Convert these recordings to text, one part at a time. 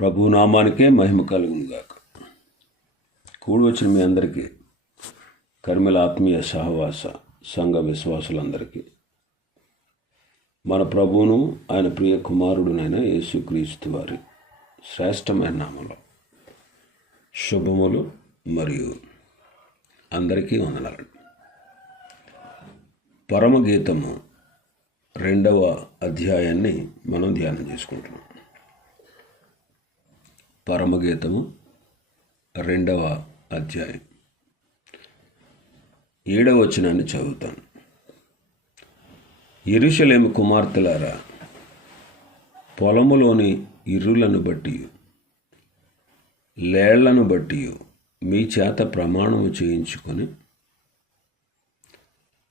ప్రభు నామానికే మహిమ కలుగునుగాక. కూడి వచ్చిన మీ అందరికీ కర్మిల ఆత్మీయ సహవాస సంఘ విశ్వాసులందరికీ మన ప్రభువును ఆయన ప్రియ కుమారుడునైన యేసుక్రీస్తు వారి శ్రేష్టమైన నామంలో శుభములు మరియు అందరికీ వందనాలు. పరమగీతము రెండవ అధ్యాయాన్ని మనం ధ్యానం చేసుకుంటున్నాం. పరమగీతము రెండవ అధ్యాయం. ఏడవ వచనాన్ని చదువుతాను ఇరుషలేము కుమార్తెలారా పొలములోని ఇరులను బట్టి లేళ్ళను బట్టి మీ చేత ప్రమాణము చేయించుకొని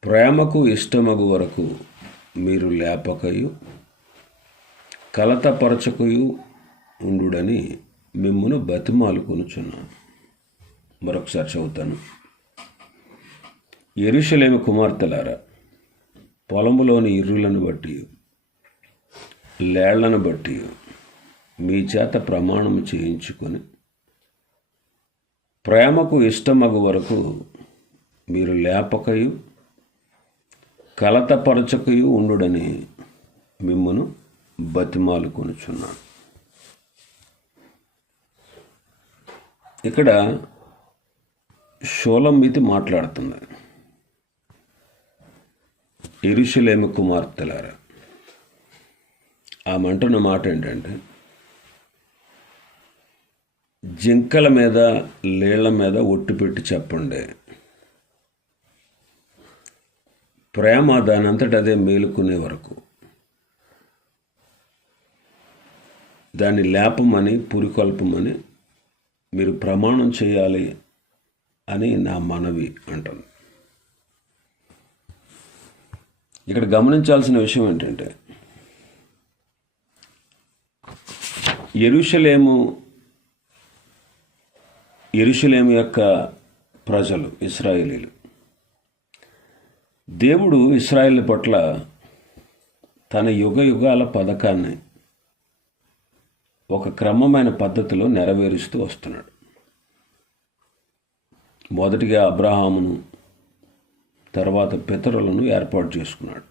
ప్రేమకు ఇష్టమగు వరకు మీరు లేపకయు కలతపరచకయు ఉండుడని మిమ్మును బతిమాలు కొనుచున్నాను. మరొకసారి చదువుతాను. ఎరుషలేమి కుమార్తెలారా పొలములోని ఇర్రులను బట్టి లేళ్ళను బట్టి మీ చేత ప్రమాణం చేయించుకొని ప్రేమకు ఇష్టమగు వరకు మీరు లేపకయు కలతపరచకయు ఉండుడని మిమ్మను బతిమాలు కొనుచున్నాను. ఇక్కడ షోలంబితి మాట్లాడుతుంది. ఇరుషులేమి కుమార్తెలారా ఆ మంటున్న మాట ఏంటంటే జింకల మీద నీళ్ళ మీద ఒట్టు పెట్టి చెప్పండి. ప్రేమ దానంతట అదే మేలుకునే వరకు. దాన్ని లేపమని పురికొల్పమని మీరు ప్రమాణం చేయాలి అని నా మనవి అంటుంది. ఇక్కడ గమనించాల్సిన విషయం ఏంటంటే ఎరుషలేము ఎరుషలేము యొక్క ప్రజలు ఇస్రాయేలీలు. దేవుడు ఇస్రాయేల్ పట్ల తన యుగ యుగాల పథకాన్ని ఒక క్రమమైన పద్ధతిలో నెరవేరుస్తూ వస్తున్నాడు. మొదటిగా అబ్రహామును తర్వాత పితరులను ఏర్పాటు చేసుకున్నాడు.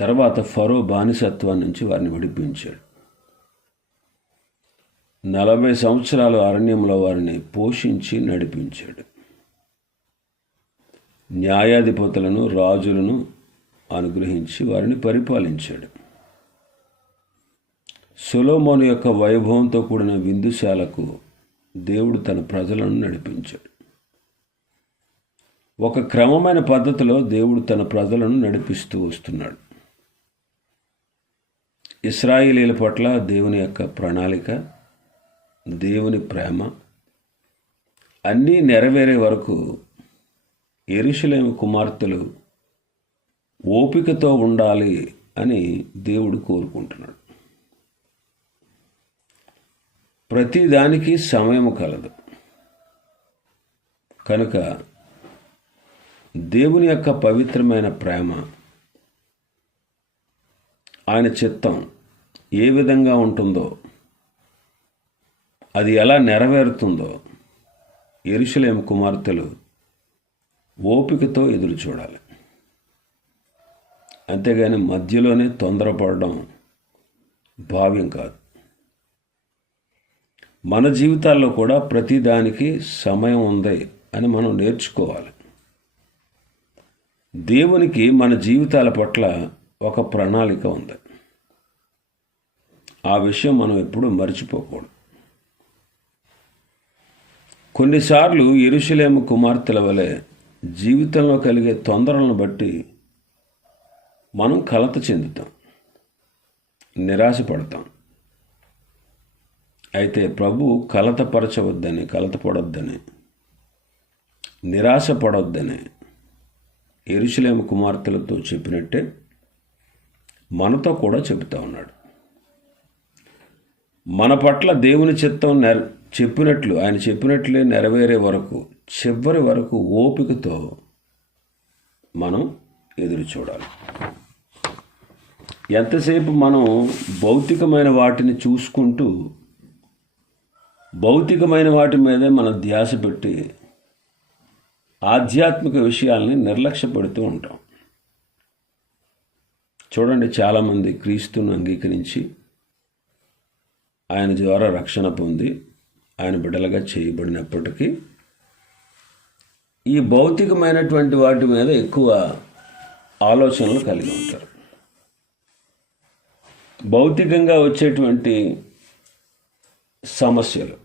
తర్వాత ఫరో బానిసత్వం నుంచి వారిని విడిపించాడు. నలభై సంవత్సరాలు అరణ్యంలో వారిని పోషించి నడిపించాడు. న్యాయాధిపతులను రాజులను అనుగ్రహించి వారిని పరిపాలించాడు. సులోమోను యొక్క వైభవంతో కూడిన విందుశాలకు దేవుడు తన ప్రజలను నడిపించాడు. ఒక క్రమమైన పద్ధతిలో దేవుడు తన ప్రజలను నడిపిస్తూ వస్తున్నాడు. ఇస్రాయిలీల పట్ల దేవుని యొక్క ప్రణాళిక దేవుని ప్రేమ అన్నీ నెరవేరే వరకు ఎరుషలేము కుమార్తెలు ఓపికతో ఉండాలి అని దేవుడు కోరుకుంటున్నాడు. ప్రతిదానికి సమయము కలదు. కనుక దేవుని యొక్క పవిత్రమైన ప్రేమ ఆయన చిత్తం ఏ విధంగా ఉంటుందో అది ఎలా నెరవేరుతుందో ఎరుషులేం కుమార్తెలు ఓపికతో ఎదురు చూడాలి. అంతేగాని మధ్యలోనే తొందరపడడం భావ్యం కాదు. మన జీవితాల్లో కూడా ప్రతిదానికి సమయం ఉంది అని మనం నేర్చుకోవాలి. దేవునికి మన జీవితాల పట్ల ఒక ప్రణాళిక ఉంది. ఆ విషయం మనం ఎప్పుడూ మర్చిపోకూడదు. కొన్నిసార్లు ఎరుషలేము కుమార్తెల వలె జీవితంలో కలిగే తొందరలను బట్టి మనం కలత చెందుతాం. నిరాశపడతాం. అయితే ప్రభు కలతపరచవద్దని కలతపడొద్దని నిరాశపడొద్దని ఎరుషలేము కుమార్తెలతో చెప్పినట్టే మనతో కూడా చెబుతా ఉన్నాడు. మన పట్ల దేవుని చిత్తం నెర చెప్పినట్లు ఆయన చెప్పినట్లే నెరవేరే వరకు చివరి వరకు ఓపికతో మనం ఎదురు చూడాలి. ఎంతసేపు మనం భౌతికమైన వాటిని చూసుకుంటూ భౌతికమైన వాటి మీదే మనం ధ్యాస పెట్టి ఆధ్యాత్మిక విషయాల్ని నిర్లక్ష్య పెడుతూ ఉంటాం. చూడండి చాలామంది క్రీస్తును అంగీకరించి ఆయన ద్వారా రక్షణ పొంది ఆయన బిడ్డలుగా చేయబడినప్పటికీ ఈ భౌతికమైనటువంటి వాటి మీద ఎక్కువ ఆలోచనలు కలిగి ఉంటారు. భౌతికంగా వచ్చేటువంటి సమస్యలు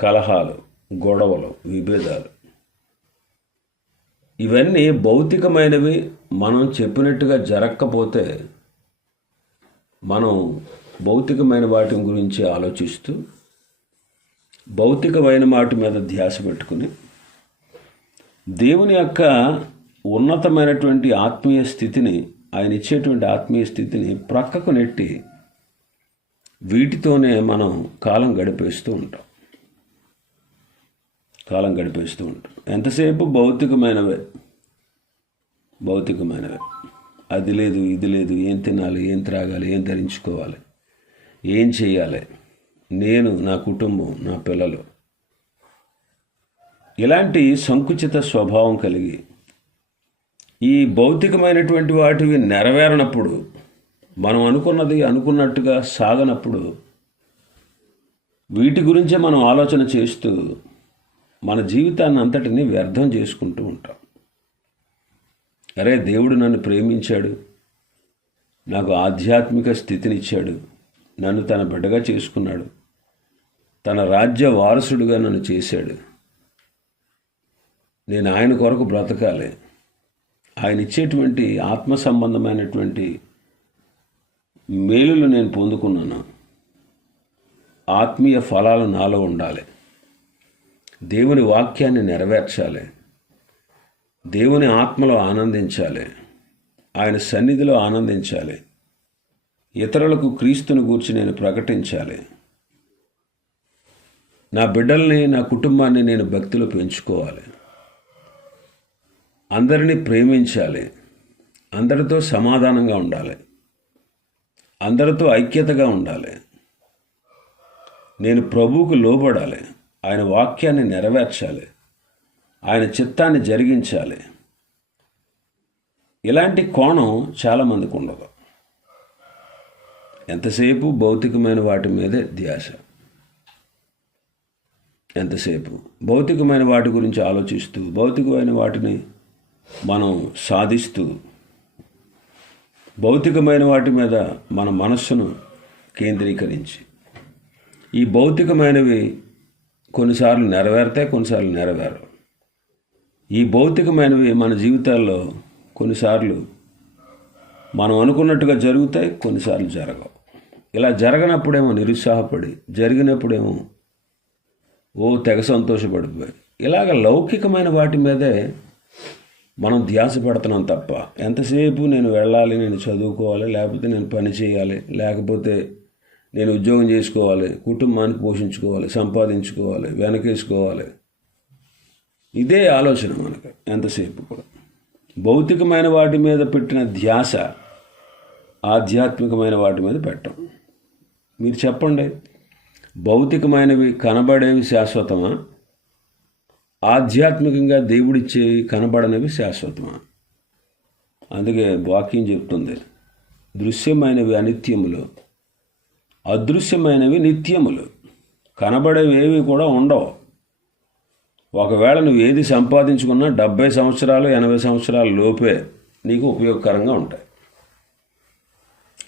కలహాలు గొడవలు విభేదాలు. ఇవన్నీ భౌతికమైనవి మనం చెప్పినట్టుగా జరగకపోతే మనం భౌతికమైన వాటి గురించి ఆలోచిస్తూ భౌతికమైన వాటి మీద ధ్యాస పెట్టుకుని దేవుని యొక్క ఉన్నతమైనటువంటి ఆత్మీయ స్థితిని ఆయన ఇచ్చేటువంటి ఆత్మీయ స్థితిని ప్రక్కకు నెట్టి వీటితోనే మనం కాలం గడిపేస్తూ ఉంటాం. కాలం గడిపేస్తూ ఉంటాం ఎంతసేపు? భౌతికమైనవే. భౌతికమైనవే. అది లేదు ఇది లేదు ఏం తినాలి ఏం త్రాగాలి ఏం ధరించుకోవాలి ఏం చేయాలి? నేను నా కుటుంబం నా పిల్లలు. ఇలాంటి సంకుచిత స్వభావం కలిగి ఈ భౌతికమైనటువంటి వాటివి నెరవేరనప్పుడు మనం అనుకున్నది అనుకున్నట్టుగా సాగనప్పుడు వీటి గురించే మనం ఆలోచన చేస్తూ మన జీవితాన్ని అంతటిని వ్యర్థం చేసుకుంటూ ఉంటాం. అరే దేవుడు నన్ను ప్రేమించాడు. నాకు ఆధ్యాత్మిక స్థితినిచ్చాడు. నన్ను తన బిడ్డగా చేసుకున్నాడు. తన రాజ్య వారసుడిగా నన్ను చేశాడు. నేను ఆయన కొరకు బ్రతకాలి. ఆయన ఇచ్చేటువంటి ఆత్మ సంబంధమైనటువంటి మేలులు నేను పొందుకున్నాను. ఆత్మీయ ఫలాలు నాలో ఉండాలి. దేవుని వాక్యాన్ని నెరవేర్చాలి. దేవుని ఆత్మలో ఆనందించాలి. ఆయన సన్నిధిలో ఆనందించాలి. ఇతరులకు క్రీస్తుని గూర్చి నేను ప్రకటించాలి. నా బిడ్డల్ని నా కుటుంబాన్ని నేను భక్తిలో పెంచుకోవాలి. అందరినీ ప్రేమించాలి. అందరితో సమాధానంగా ఉండాలి. అందరితో ఐక్యతగా ఉండాలి. నేను ప్రభువుకు లోబడాలి. ఆయన వాక్యాన్ని నెరవేర్చాలి. ఆయన చిత్తాన్ని జరిగించాలి. ఇలాంటి కోణం చాలామందికి ఉండదు. ఎంతసేపు భౌతికమైన వాటి మీదే ధ్యాస? ఎంతసేపు? భౌతికమైన వాటి గురించి ఆలోచిస్తూ భౌతికమైన వాటిని మనం సాధిస్తూ భౌతికమైన వాటి మీద మన మనస్సును కేంద్రీకరించి ఈ భౌతికమైనవి కొన్నిసార్లు నెరవేరుతాయి కొన్నిసార్లు నెరవేరు ఈ భౌతికమైనవి మన జీవితాల్లో కొన్నిసార్లు మనం అనుకున్నట్టుగా జరుగుతాయి కొన్నిసార్లు జరగవు. ఇలా జరగనప్పుడేమో నిరుత్సాహపడి జరిగినప్పుడేమో ఓ తెగ సంతోషపడిపోయి. ఇలాగ లౌకికమైన వాటి మీదే మనం ధ్యాస పడుతున్నాం తప్ప ఎంతసేపు నేను వెళ్ళాలి నేను చదువుకోవాలి లేకపోతే నేను పని చేయాలి లేకపోతే నేను ఉద్యోగం చేసుకోవాలి కుటుంబాన్ని పోషించుకోవాలి సంపాదించుకోవాలి వెనకేసుకోవాలి. ఇదే ఆలోచన మనకు ఎంతసేపు కూడా. భౌతికమైన వాటి మీద పెట్టిన ధ్యాస ఆధ్యాత్మికమైన వాటి మీద పెట్టం. మీరు చెప్పండి భౌతికమైనవి కనబడేవి శాశ్వతమా? ఆధ్యాత్మికంగా దేవుడిచ్చేవి కనబడనివి శాశ్వతమా? అందుకే వాక్యం చెప్తుంది దృశ్యమైనవి అనిత్యములు. అదృశ్యమైనవి నిత్యములు. కనబడేవి ఏవి కూడా ఉండవు. ఒకవేళ నువ్వు ఏది సంపాదించుకున్నా డెబ్బై సంవత్సరాలు ఎనభై సంవత్సరాల లోపే నీకు ఉపయోగకరంగా ఉంటాయి.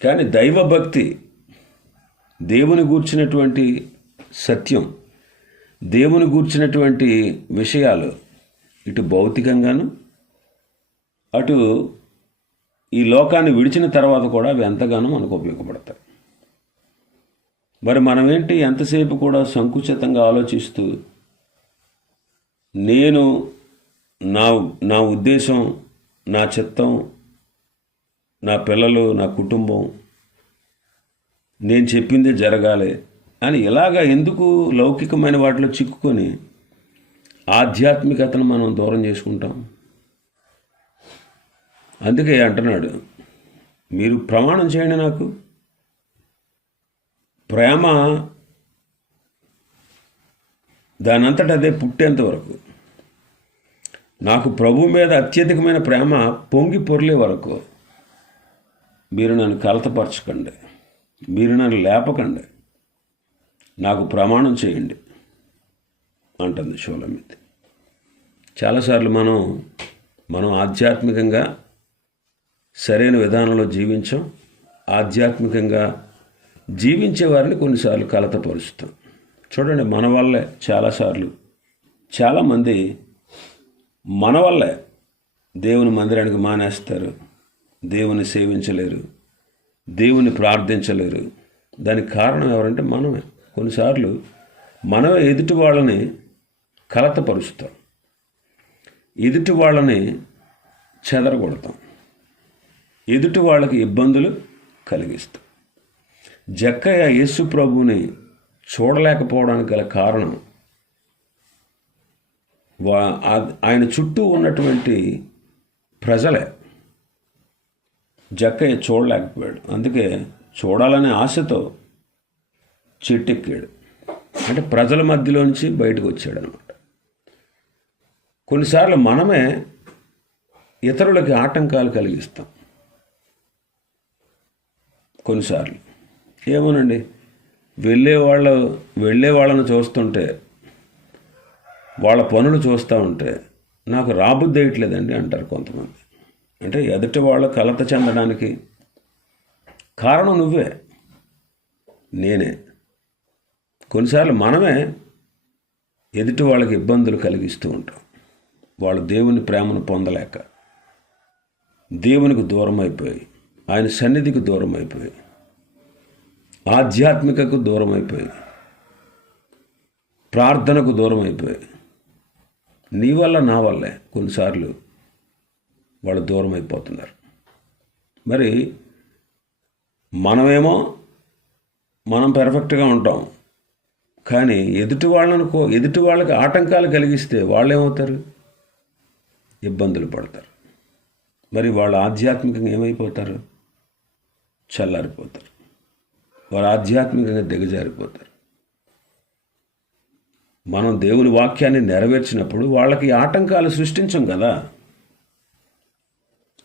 కానీ దైవభక్తి దేవుని గూర్చినటువంటి సత్యం దేవుని గూర్చినటువంటి విషయాలు ఇటు భౌతికంగాను అటు ఈ లోకాన్ని విడిచిన తర్వాత కూడా అవి ఎంతగానో మనకు ఉపయోగపడతాయి. మరి మనమేంటి ఎంతసేపు కూడా సంకుచితంగా ఆలోచిస్తూ నేను నా నా ఉద్దేశం నా చిత్తం నా పిల్లలు నా కుటుంబం నేను చెప్పింది జరగాలి అని ఇలాగా ఎందుకు లౌకికమైన వాటిలో చిక్కుకొని ఆధ్యాత్మికతను మనం దూరం చేసుకుంటాం? అందుకే అంటున్నాడు మీరు ప్రమాణం చేయండి నాకు. ప్రేమ దానంతట అదే పుట్టేంత వరకు. నాకు ప్రభు మీద అత్యధికమైన ప్రేమ పొంగి పొర్లే వరకు. మీరు నన్ను కలతపరచకండి. మీరు నన్ను లేపకండి. నాకు ప్రమాణం చేయండి. అంటుంది షోలమితి. చాలాసార్లు మనం మనం ఆధ్యాత్మికంగా సరైన విధానంలో జీవించాం. ఆధ్యాత్మికంగా జీవించే వారిని కొన్నిసార్లు కలతపరుస్తాం చూడండి మన వల్లే చాలాసార్లు చాలామంది మన వల్లే దేవుని మందిరానికి మానేస్తారు. దేవుని సేవించలేరు. దేవుని ప్రార్థించలేరు. దానికి కారణం ఎవరంటే మనమే. కొన్నిసార్లు మనమే ఎదుటి వాళ్ళని కలతపరుస్తాం. ఎదుటి వాళ్ళని చెదరగొడతాం. ఎదుటి వాళ్ళకి ఇబ్బందులు కలిగిస్తాం. జక్కయ్య యేసు ప్రభుని చూడలేకపోవడానికి గల కారణం వా ఆయన చుట్టూ ఉన్నటువంటి ప్రజలే. జక్కయ్య చూడలేకపోయాడు. అందుకే చూడాలనే ఆశతో చెట్టెక్కాడు. అంటే ప్రజల మధ్యలోంచి బయటకు వచ్చాడు అనమాట కొన్నిసార్లు మనమే ఇతరులకి ఆటంకాలు కలిగిస్తాం. కొన్నిసార్లు. ఏమోనండి. వెళ్ళే వాళ్ళ వెళ్ళే వాళ్ళని చూస్తుంటే వాళ్ళ పనులు చూస్తూ ఉంటే నాకు రాబుద్దేయట్లేదండి అంటారు కొంతమంది. అంటే ఎదుటి వాళ్ళ కలత చెందడానికి కారణం నువ్వే. నేనే. కొన్నిసార్లు మనమే ఎదుటి వాళ్ళకి ఇబ్బందులు కలిగిస్తూ ఉంటాం. వాళ్ళు దేవుని ప్రేమను పొందలేక దేవునికి దూరం అయిపోయి ఆయన సన్నిధికి దూరం అయిపోయి ఆధ్యాత్మికకు దూరం అయిపోయాయి ప్రార్థనకు దూరం అయిపోయాయి నీ వల్ల నా వల్లే కొన్నిసార్లు వాళ్ళు దూరం అయిపోతున్నారు మరి మనమేమో మనం పెర్ఫెక్ట్గా ఉంటాం. కానీ ఎదుటి వాళ్ళను కో ఎదుటి వాళ్ళకి ఆటంకాలు కలిగిస్తే వాళ్ళు ఏమవుతారు ఇబ్బందులు పడతారు. మరి వాళ్ళు ఆధ్యాత్మికంగా ఏమైపోతారు? చల్లారిపోతారు. వారు ఆధ్యాత్మికంగా దిగజారిపోతారు. మనం దేవుని వాక్యాన్ని నెరవేర్చినప్పుడు వాళ్ళకి ఆటంకాలు సృష్టించం కదా.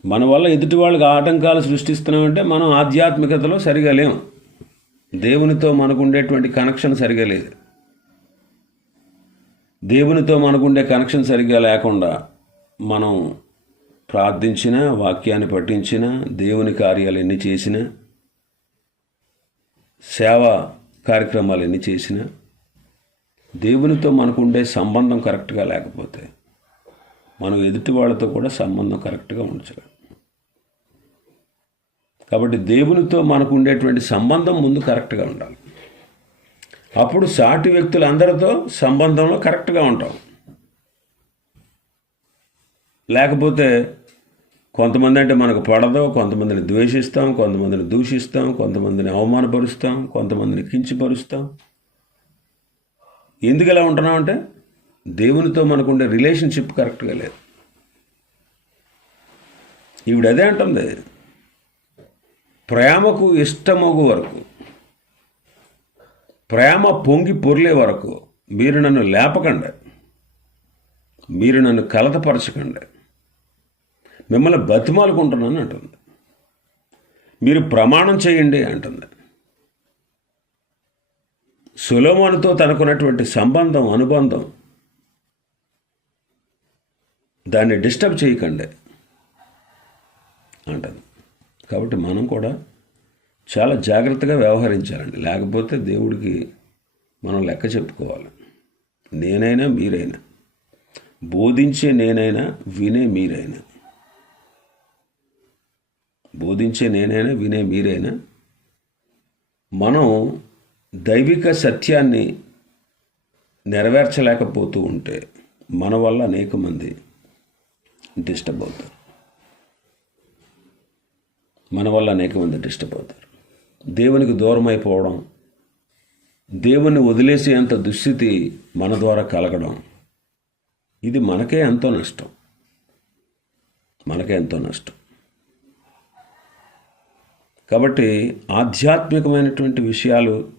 మన వల్ల ఎదుటి వాళ్ళకి ఆటంకాలు సృష్టిస్తున్నామంటే మనం ఆధ్యాత్మికతలో సరిగా లేము దేవునితో మనకు ఉండేటువంటి కనెక్షన్ సరిగా లేదు. దేవునితో మనకుండే కనెక్షన్ సరిగ్గా లేకుండా మనం ప్రార్థించినా వాక్యాన్ని పఠించినా దేవుని కార్యాలు ఎన్ని చేసినా సేవా కార్యక్రమాలు ఎన్ని చేసినా దేవునితో మనకుండే సంబంధం కరెక్ట్గా లేకపోతే మనం ఎదుటి వాళ్ళతో కూడా సంబంధం కరెక్ట్గా ఉంచలేం. కాబట్టి దేవునితో మనకు ఉండేటువంటి సంబంధం ముందు కరెక్ట్గా ఉండాలి. అప్పుడు సాటి వ్యక్తులందరితో సంబంధంలో కరెక్ట్గా ఉంటాం. లేకపోతే కొంతమంది అంటే మనకు పడదు కొంతమందిని ద్వేషిస్తాం కొంతమందిని దూషిస్తాం కొంతమందిని అవమానపరుస్తాం కొంతమందిని కించిపరుస్తాం. ఎందుకు ఎలా ఉంటున్నాం అంటే దేవునితో మనకుండే రిలేషన్షిప్ కరెక్ట్గా లేదు. ఈవిడ అదే అంటుంది ప్రేమకు ఇష్టమగు వరకు ప్రేమ పొంగి పొర్లే వరకు మీరు నన్ను లేపకండి మీరు నన్ను కలతపరచకండి. మిమ్మల్ని బతిమాలుకుంటున్నాను అంటుంది. మీరు ప్రమాణం చేయండి అంటుంది. సులోమానుతో తనకున్నటువంటి సంబంధం అనుబంధం దాన్ని డిస్టర్బ్ చేయకండి అంటుంది. కాబట్టి మనం కూడా చాలా జాగ్రత్తగా వ్యవహరించాలండి. లేకపోతే దేవుడికి మనం లెక్క చెప్పుకోవాలి. నేనైనా మీరైనా. బోధించే నేనైనా వినే మీరైనా. బోధించే నేనైనా వినే మీరైనా మనం దైవిక సత్యాన్ని నెరవేర్చలేకపోతూ ఉంటే మన వల్ల అనేక మంది డిస్టర్బ్ అవుతారు. మన వల్ల అనేక మంది డిస్టర్బ్ అవుతారు. దేవునికి దూరం అయిపోవడం దేవుణ్ణి వదిలేసేంత దుస్థితి మన ద్వారా కలగడం ఇది మనకే ఎంతో నష్టం. మనకే ఎంతో నష్టం. కాబట్టి ఆధ్యాత్మికమైనటువంటి విషయాలు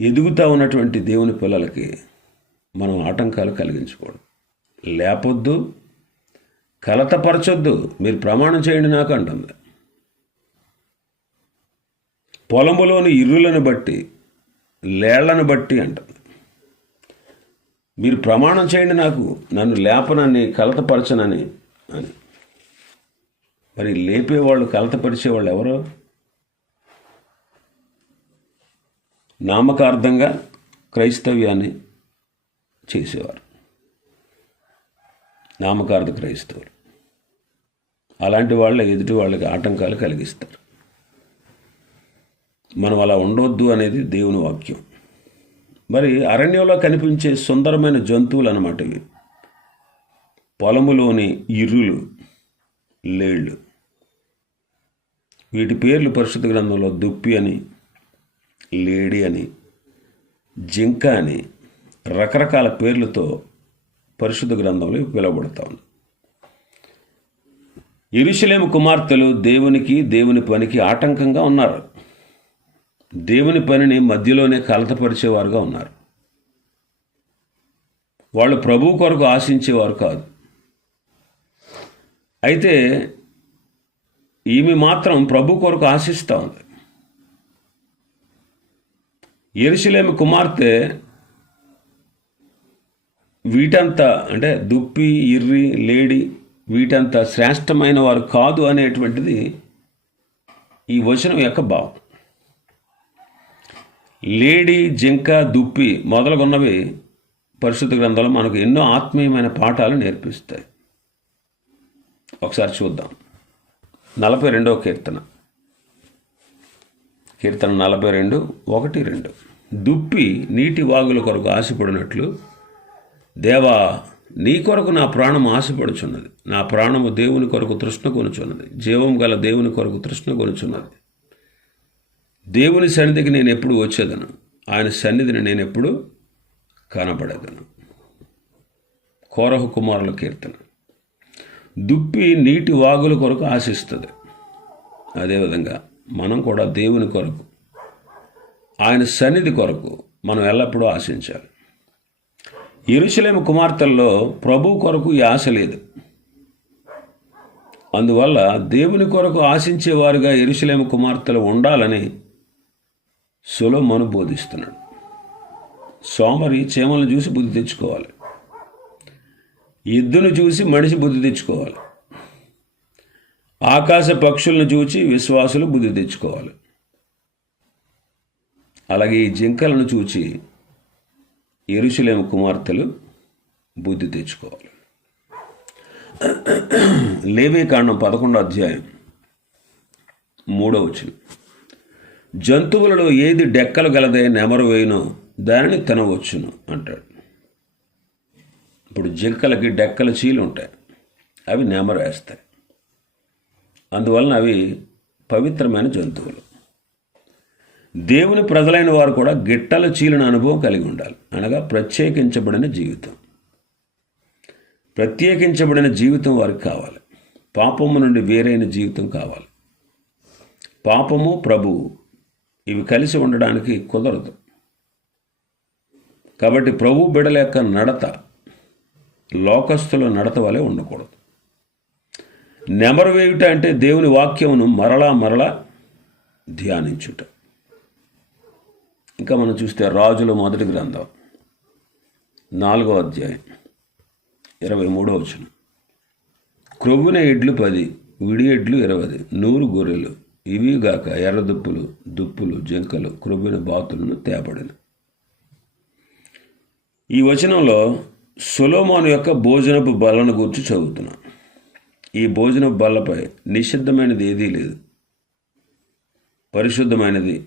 ఎదుగుతూ ఉన్నటువంటి దేవుని పిల్లలకి మనం ఆటంకాలు కలిగించకూడదు. లేపొద్దు కలతపరచొద్దు. మీరు ప్రమాణం చేయండి నాకు అంటుంది. పొలములోని ఇర్రులను బట్టి లేళ్ళను బట్టి అంటుంది. మీరు ప్రమాణం చేయండి నాకు నన్ను లేపనని కలతపరచనని అని. మరి లేపేవాళ్ళు కలతపరిచేవాళ్ళు ఎవరు నామకార్థంగా క్రైస్తవ్యాన్ని చేసేవారు. నామకార్థ క్రైస్తవులు. అలాంటి వాళ్ళ ఎదుటి వాళ్ళకి ఆటంకాలు కలిగిస్తారు. మనం అలా ఉండొద్దు అనేది దేవుని వాక్యం. మరి అరణ్యంలో కనిపించే సుందరమైన జంతువులు అన్నమాట ఇవి. పొలములోని ఇరులు లేళ్ళు. వీటి పేర్లు పరిశుద్ధ గ్రంథంలో దుప్పి అని లేడి అని జింక అని రకరకాల పేర్లతో పరిశుద్ధ గ్రంథంలో పిలువబడతా ఉంది. కుమార్తెలు దేవునికి దేవుని పనికి ఆటంకంగా ఉన్నారు. దేవుని పనిని మధ్యలోనే కలతపరిచేవారుగా ఉన్నారు. వాళ్ళు ప్రభు కొరకు ఆశించేవారు కాదు. అయితే ఈమె మాత్రం ప్రభు కొరకు ఆశిస్తూ ఉంది. ఎరుసలేమి కుమార్తె వీటంతా అంటే దుప్పి ఇర్రి లేడి వీటంతా శ్రేష్టమైన వారు కాదు అనేటువంటిది ఈ వచనం యొక్క భావం. లేడి జింక దుప్పి మొదలగున్నవి పరిశుద్ధ గ్రంథంలో మనకు ఎన్నో ఆత్మీయమైన పాఠాలు నేర్పిస్తాయి. ఒకసారి చూద్దాం. నలభై రెండవ కీర్తన. కీర్తన నలభై రెండు ఒకటి రెండు. దుప్పి నీటి వాగుల కొరకు ఆశపడినట్లు దేవా నీ కొరకు నా ప్రాణం ఆశపడుచున్నది. నా ప్రాణము దేవుని కొరకు తృష్ణ కొనుచున్నది. జీవం గల దేవుని కొరకు తృష్ణ కొనుచున్నది. దేవుని సన్నిధికి నేను ఎప్పుడు వచ్చేదను? ఆయన సన్నిధిని నేను ఎప్పుడు కనబడేదను? కోరహ కుమారుల కీర్తన. దుప్పి నీటి వాగుల కొరకు ఆశిస్తుంది. అదేవిధంగా మనం కూడా దేవుని కొరకు ఆయన సన్నిధి కొరకు మనం ఎల్లప్పుడూ ఆశించాలి. ఎరుసలేము కుమార్తెల్లో ప్రభు కొరకు ఈ ఆశ లేదు. అందువల్ల దేవుని కొరకు ఆశించేవారుగా ఎరుసలేము కుమార్తెలు ఉండాలని సులోమను బోధిస్తున్నాడు. సోమరి చేమలను చూసి బుద్ధి తెచ్చుకోవాలి. ఎద్దును చూసి మనిషి బుద్ధి తెచ్చుకోవాలి. ఆకాశ పక్షులను చూచి విశ్వాసులు బుద్ధి తెచ్చుకోవాలి. అలాగే ఈ జింకలను చూచి ఎరుసలేము కుమార్తెలు బుద్ధి తెచ్చుకోవాలి. లేవే కాండం పదకొండో అధ్యాయం మూడో వచ్చిన జంతువులలో ఏది డెక్కలు గలదే నెమరు వేయనో దానిని తినవచ్చును అంటాడు. ఇప్పుడు జింకలకి డెక్కల చీలు ఉంటాయి. అవి నెమరు వేస్తాయి. అందువలన అవి పవిత్రమైన జంతువులు. దేవుని ప్రజలైన వారు కూడా గిట్టల చీలిన అనుభవం కలిగి ఉండాలి. అనగా ప్రత్యేకించబడిన జీవితం. ప్రత్యేకించబడిన జీవితం వారికి కావాలి. పాపము నుండి వేరైన జీవితం కావాలి. పాపము ప్రభువు ఇవి కలిసి ఉండడానికి కుదరదు. కాబట్టి ప్రభు బిడల యొక్క నడత లోకస్తుల నడత వలె ఉండకూడదు. నెమరు వేయుట అంటే దేవుని వాక్యమును మరలా మరలా ధ్యానించుట. ఇంకా మనం చూస్తే రాజుల మొదటి గ్రంథం నాలుగో అధ్యాయం ఇరవై మూడో వచ్చిన క్రొవ్వున ఎడ్లు పది విడి ఎడ్లు ఇరవై నూరు గొర్రెలు ఇవి గాక ఎర్ర దుప్పులు దుప్పులు జింకలు క్రొవ్విన బాతులను తేపడిన ఈ వచనంలో సులోమాను యొక్క భోజనపు బలను గురించి చదువుతున్నాం. ఈ భోజనపు బల్లపై నిషిద్ధమైనది ఏదీ లేదు. పరిశుద్ధమైనది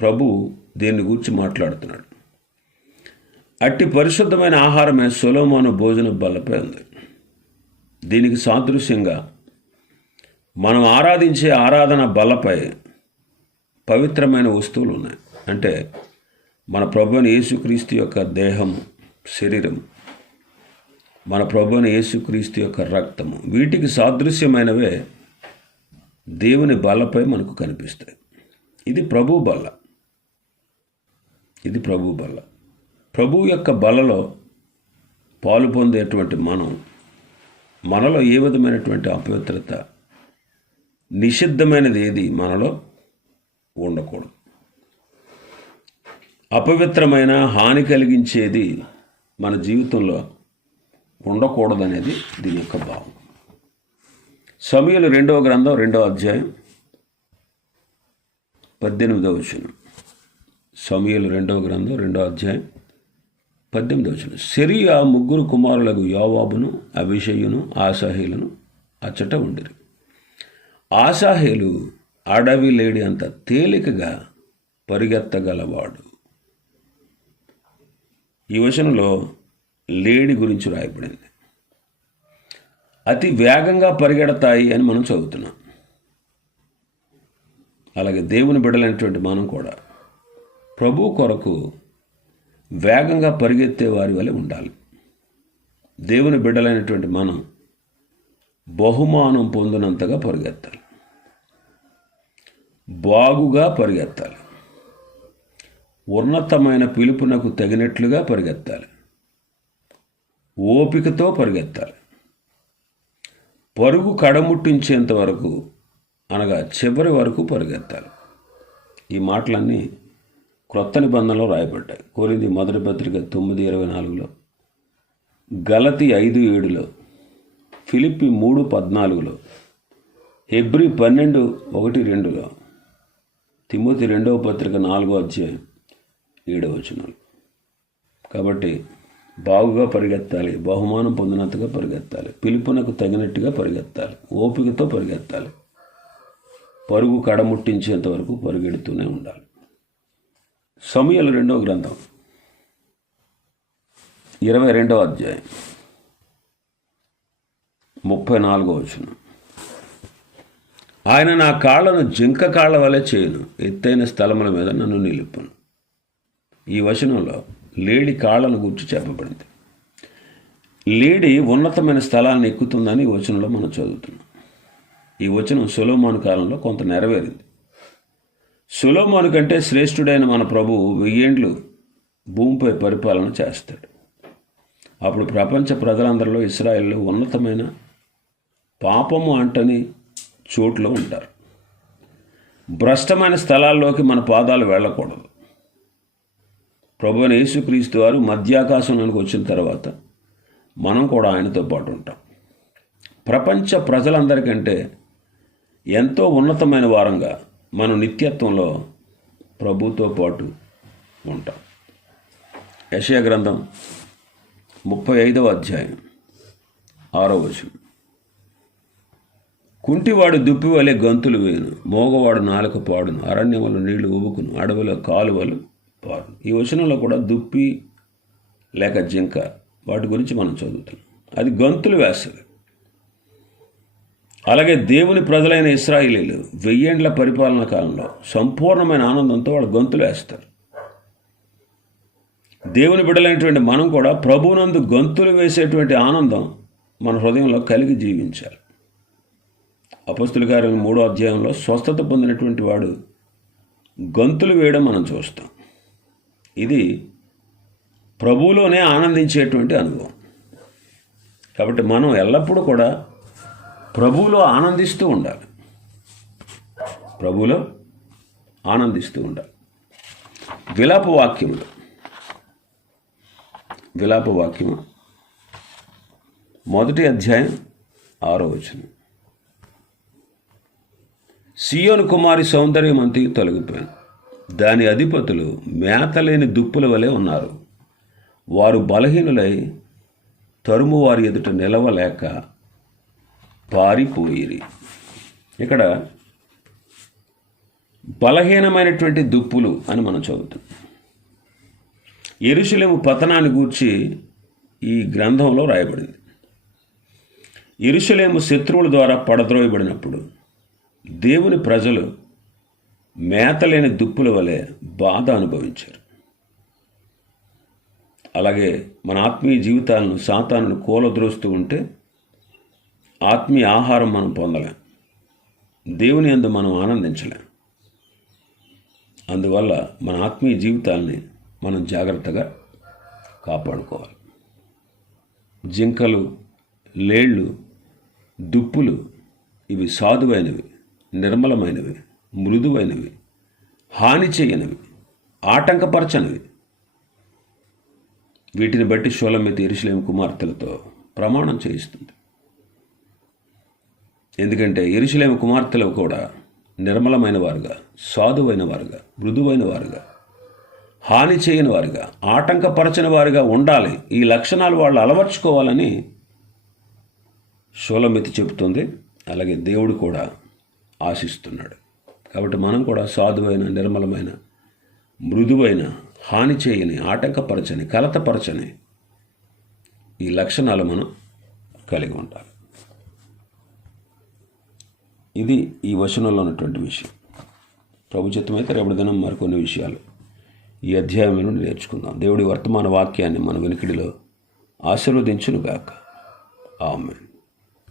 ప్రభు దీన్ని గురించి మాట్లాడుతున్నాడు. అట్టి పరిశుద్ధమైన ఆహారమే సులోమాను భోజన బల్లపై ఉంది. దీనికి సాదృశ్యంగా మనం ఆరాధించే ఆరాధన బల్లపై పవిత్రమైన వస్తువులు ఉన్నాయి. అంటే మన ప్రభుని యేసుక్రీస్తు యొక్క దేహము శరీరం మన ప్రభుని యేసుక్రీస్తు యొక్క రక్తము. వీటికి సాదృశ్యమైనవే దేవుని బలపై మనకు కనిపిస్తాయి. ఇది ప్రభు బల్ల ఇది ప్రభు బల్ల ప్రభు యొక్క బలలో పాలు పొందేటువంటి మనం మనలో ఏ విధమైనటువంటి అపవిత్రత నిషిద్ధమైనది ఏది మనలో ఉండకూడదు. అపవిత్రమైన హాని కలిగించేది మన జీవితంలో ఉండకూడదనేది దీని యొక్క భావం. సమయలు రెండవ గ్రంథం రెండవ అధ్యాయం పద్దెనిమిదవ వచనం. సమయలు రెండవ గ్రంథం రెండవ అధ్యాయం పద్దెనిమిదవ వచనం. శరీర ముగ్గురు కుమారులకు యోవాబును అభిషయును ఆసాహేలును అచ్చట ఉండిరి. ఆసాహేలు అడవి లేడి అంత తేలికగా పరిగెత్తగలవాడు. ఈ వచనంలో లేడి గురించి రాయబడింది. అతి వేగంగా పరిగెడతాయి అని మనం చదువుతున్నాం. అలాగే దేవుని బిడలైనటువంటి మనం కూడా ప్రభు కొరకు వేగంగా పరిగెత్తే వారి వలె ఉండాలి. దేవుని బిడ్డలైనటువంటి మనం బహుమానం పొందినంతగా పరిగెత్తాలి. బాగుగా పరిగెత్తాలి. ఉన్నతమైన పిలుపునకు తగినట్లుగా పరిగెత్తాలి. ఓపికతో పరిగెత్తాలి. పరుగు కడముట్టించేంత వరకు అనగా చివరి వరకు పరిగెత్తాలి. ఈ మాటలన్నీ క్రొత్త నిబంధనలో రాయబడ్డాయి. కోరింది మొదటి పత్రిక తొమ్మిది ఇరవై నాలుగులో గలతి ఐదు ఏడులో ఫిలిప్పి మూడు పద్నాలుగులో హెబ్రి పన్నెండు ఒకటి రెండులో తిమ్మతి రెండవ పత్రిక నాలుగో అధ్యాయం ఏడవ వచనాలు. కాబట్టి బాగుగా పరిగెత్తాలి బహుమానం పొందినంతగా పరిగెత్తాలి పిలుపునకు తగినట్టుగా పరిగెత్తాలి ఓపికతో పరిగెత్తాలి. పరుగు కడముట్టించేంత వరకు పరిగెడుతూనే ఉండాలి. సమయాలు రెండవ గ్రంథం. ఇరవై రెండవ అధ్యాయం. ముప్పై నాలుగో వచనం. ఆయన నా కాళ్ళను జింక కాళ్ళ వలె చేయను ఎత్తైన స్థలముల మీద నన్ను నిలుపును. ఈ వచనంలో లేడి కాళ్ళను గుర్చి చెప్పబడింది. లేడి ఉన్నతమైన స్థలాన్ని ఎక్కుతుందని ఈ వచనంలో మనం చదువుతున్నాం. ఈ వచనం సులోమాను కాలంలో కొంత నెరవేరింది. సులోమాను కంటే శ్రేష్ఠుడైన మన ప్రభువు వెయ్యేండ్లు భూమిపై పరిపాలన చేస్తాడు. అప్పుడు ప్రపంచ ప్రజలందరిలో ఇస్రాయిల్లో ఉన్నతమైన పాపము అంటని చోట్లో ఉంటారు. భ్రష్టమైన స్థలాల్లోకి మన పాదాలు వెళ్ళకూడదు. ప్రభు యేసుక్రీస్తు వారు మధ్యాకాశంలోకి వచ్చిన తర్వాత మనం కూడా ఆయనతో పాటు ఉంటాం. ప్రపంచ ప్రజలందరికంటే ఎంతో ఉన్నతమైన వారంగా మనం నిత్యత్వంలో ప్రభుతో పాటు ఉంటాం. యశయ గ్రంథం ముప్పై ఐదవ అధ్యాయం ఆరో వచనం. కుంటివాడు దుప్పి వలె గంతులు వేయను మోగవాడు నాలుక పాడును అరణ్యములు నీళ్ళు ఉబుకును అడవిలో కాలువలు వారు. ఈ వచనంలో కూడా దుప్పి లేక జింక వాటి గురించి మనం చదువుతున్నాం అది గంతులు వేస్తుంది అలాగే దేవుని ప్రజలైన ఇస్రాయిలీలు వెయ్యేండ్ల పరిపాలన కాలంలో సంపూర్ణమైన ఆనందంతో వాళ్ళు గంతులు వేస్తారు. దేవుని బిడ్డలైనటువంటి మనం కూడా ప్రభునందు గంతులు వేసేటువంటి ఆనందం మన హృదయంలో కలిగి జీవించాలి. అపస్తుల గారి మూడో అధ్యాయంలో స్వస్థత పొందినటువంటి వాడు గంతులు వేయడం మనం చూస్తాం. ఇది ప్రభువులోనే ఆనందించేటువంటి అనుభవం. కాబట్టి మనం ఎల్లప్పుడూ కూడా ప్రభువులో ఆనందిస్తూ ఉండాలి. ప్రభువులో ఆనందిస్తూ ఉండాలి. విలాప వాక్యములు. విలాప వాక్యము మొదటి అధ్యాయం ఆరో వచనం. సియోను కుమారి సౌందర్యం అంతే తొలగిపోయాను దాని అధిపతులు మేతలేని దుప్పుల వలె ఉన్నారు. వారు బలహీనులై తరుము వారి ఎదుట నిలవలేక పారిపోయిరి. ఇక్కడ బలహీనమైనటువంటి దుప్పులు అని మనం చదువుతాం. ఎరుశలేము పతనాన్ని గూర్చి ఈ గ్రంథంలో రాయబడింది. ఎరుశలేము శత్రువుల ద్వారా పడద్రోయబడినప్పుడు దేవుని ప్రజలు మేతలేని దుప్పుల వలె బాధ అనుభవించారు. అలాగే మన ఆత్మీయ జీవితాలను సాతాను కూలద్రోస్తూ ఉంటే ఆత్మీయ ఆహారం మనం పొందలేం. దేవుని అందు మనం ఆనందించలేం. అందువల్ల మన ఆత్మీయ జీవితాల్ని మనం జాగ్రత్తగా కాపాడుకోవాలి. జింకలు లేళ్ళు దుప్పులు ఇవి సాధువైనవి నిర్మలమైనవి. మృదువైనవి హాని చేయనివి ఆటంకపరచనివి. వీటిని బట్టి షోలమితి ఎరుసలేం కుమార్తెలతో ప్రమాణం చేయిస్తుంది. ఎందుకంటే ఎరుసలేం కుమార్తెలు కూడా నిర్మలమైన వారుగా సాధువైన వారుగా మృదువైన వారుగా హాని చేయని వారుగా ఆటంకపరచని వారుగా ఉండాలి. ఈ లక్షణాలు వాళ్ళు అలవర్చుకోవాలని షోలమితి చెబుతుంది. అలాగే దేవుడు కూడా ఆశిస్తున్నాడు. కాబట్టి మనం కూడా సాధువైన నిర్మలమైన మృదువైన హాని చేయని ఆటంకపరచని కలతపరచని ఈ లక్షణాలు మనం కలిగి ఉండాలి. ఇది ఈ వచనంలో ఉన్నటువంటి విషయం. ప్రభు చిత్తమైతే రేపటి దినం మరికొన్ని విషయాలు ఈ అధ్యాయం నుండి నేర్చుకుందాం. దేవుడి వర్తమాన వాక్యాన్ని మన వెనుకడిలో ఆశీర్వదించునుగాక. ఆమెన్.